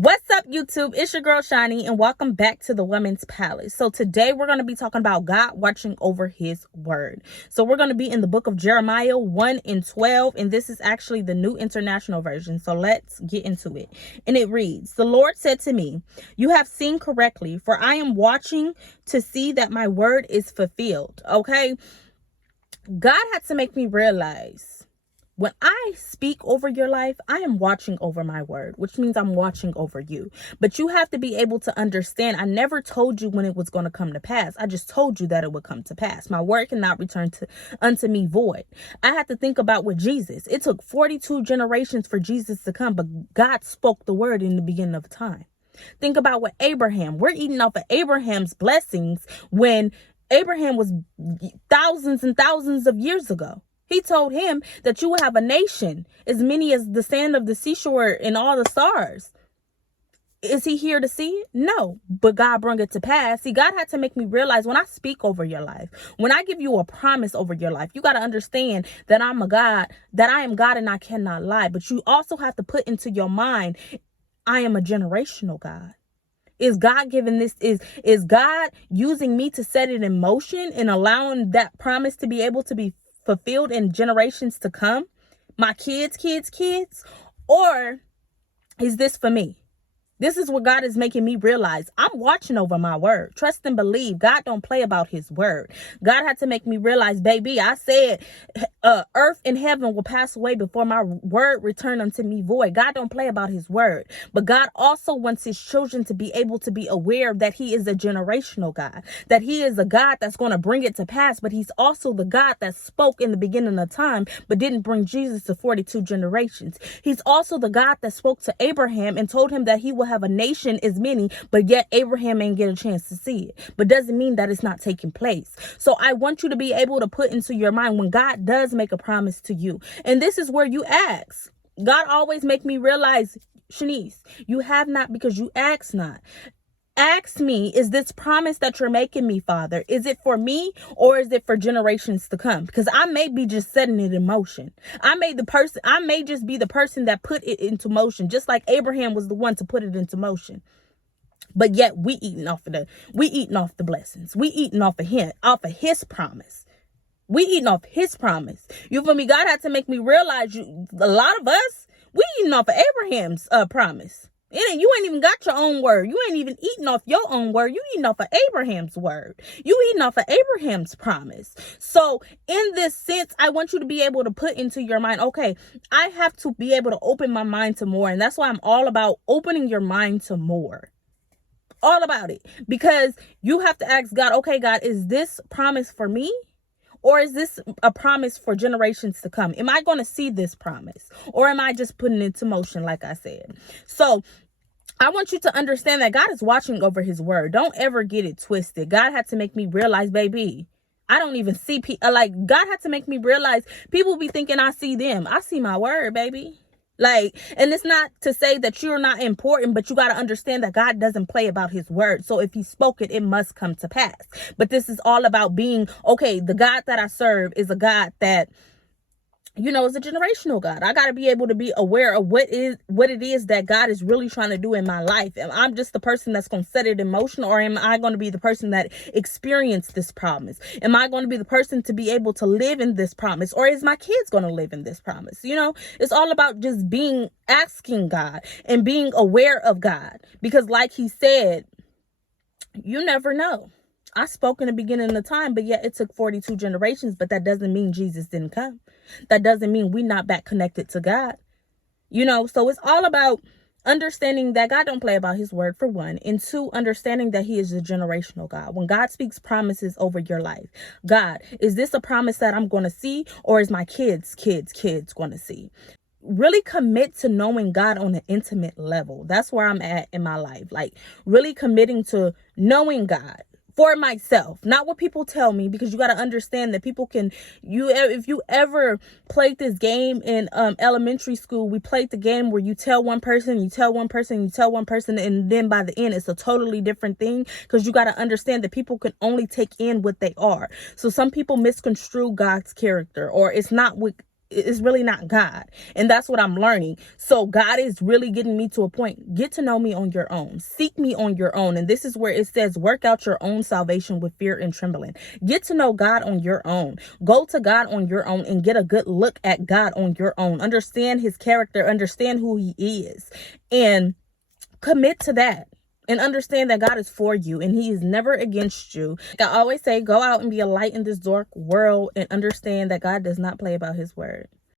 What's up, YouTube? It's your girl Shani, and welcome back to the Women's Palace. So today we're going to be talking about God watching over his word. So we're going to be in the book of Jeremiah 1 and 12, and this is actually the New International Version. So let's get into it. And it reads, "The Lord said to me, you have seen correctly, for I am watching to see that my word is fulfilled." Okay? God had to make me realize, when I speak over your life, I am watching over my word, which means I'm watching over you. But you have to be able to understand, I never told you when it was going to come to pass. I just told you that it would come to pass. My word cannot return unto me void. I had to think about with Jesus. It took 42 generations for Jesus to come, but God spoke the word in the beginning of time. Think about with Abraham. We're eating off of Abraham's blessings when Abraham was thousands and thousands of years ago. He told him that you will have a nation as many as the sand of the seashore and all the stars. Is he here to see it? No, but God brought it to pass. See, God had to make me realize, when I speak over your life, when I give you a promise over your life, you got to understand that I am God and I cannot lie. But you also have to put into your mind, I am a generational God. Is God giving this? Is God using me to set it in motion and allowing that promise to be able to be fulfilled in generations to come? My kids, or is this for me? This is what God is making me realize. I'm watching over my word. Trust and believe. God don't play about his word. God had to make me realize, baby, I said earth and heaven will pass away before my word return unto me void. God don't play about his word. But God also wants his children to be able to be aware that he is a generational God, that he is a God that's going to bring it to pass. But he's also the God that spoke in the beginning of time, but didn't bring Jesus to 42 generations. He's also the God that spoke to Abraham and told him that he will have a nation as many, but yet Abraham ain't get a chance to see it. But doesn't mean that it's not taking place. So I want you to be able to put into your mind, when God does make a promise to you, and this is where you ask. God always make me realize, Shanice, you have not because you ask not. Ask me, is this promise that you're making me, Father, is it for me or is it for generations to come? Because I may be just setting it in motion. I may just be the person that put it into motion, just like Abraham was the one to put it into motion. But yet we eating off the blessings. We eating off of his promise. We eating off his promise. You feel me? God had to make me realize, a lot of us, we eating off of Abraham's promise. You ain't even got your own word. You ain't even eating off your own word. You eating off of Abraham's word. You eating off of Abraham's promise. So in this sense, I want you to be able to put into your mind, okay, I have to be able to open my mind to more. And that's why I'm all about opening your mind to more. All about it. Because you have to ask God, okay, God, is this promise for me? Or is this a promise for generations to come? Am I going to see this promise? Or am I just putting it into motion, like I said? So I want you to understand that God is watching over his word. Don't ever get it twisted. God had to make me realize, baby, I don't even see people. Like, God had to make me realize, people be thinking I see them. I see my word, baby. And it's not to say that you're not important, but you got to understand that God doesn't play about his word. So if he spoke it, it must come to pass. But this is all about being, okay, the God that I serve is a God that, is a generational God. I got to be able to be aware of what it is that God is really trying to do in my life. Am I just the person that's going to set it in motion, or am I going to be the person that experienced this promise? Am I going to be the person to be able to live in this promise, or is my kids going to live in this promise? It's all about just asking God and being aware of God, because like he said, you never know. I spoke in the beginning of time, but yet it took 42 generations. But that doesn't mean Jesus didn't come. That doesn't mean we're not back connected to God. So it's all about understanding that God don't play about his word, for one, and two, understanding that he is a generational God. When God speaks promises over your life, God, is this a promise that I'm going to see, or is my kids going to see? Really commit to knowing God on an intimate level. That's where I'm at in my life. Like, really committing to knowing God for myself, not what people tell me, because you got to understand that people if you ever played this game in elementary school, we played the game where you tell one person, and then by the end it's a totally different thing, because you got to understand that people can only take in what they are. So some people misconstrue God's character, or it's not what is really not God. And that's what I'm learning. So God is really getting me to a point. Get to know me on your own. Seek me on your own. And this is where it says, work out your own salvation with fear and trembling. Get to know God on your own. Go to God on your own and get a good look at God on your own. Understand his character, understand who he is, and commit to that. And understand that God is for you and he is never against you. Like I always say, go out and be a light in this dark world and understand that God does not play about his word.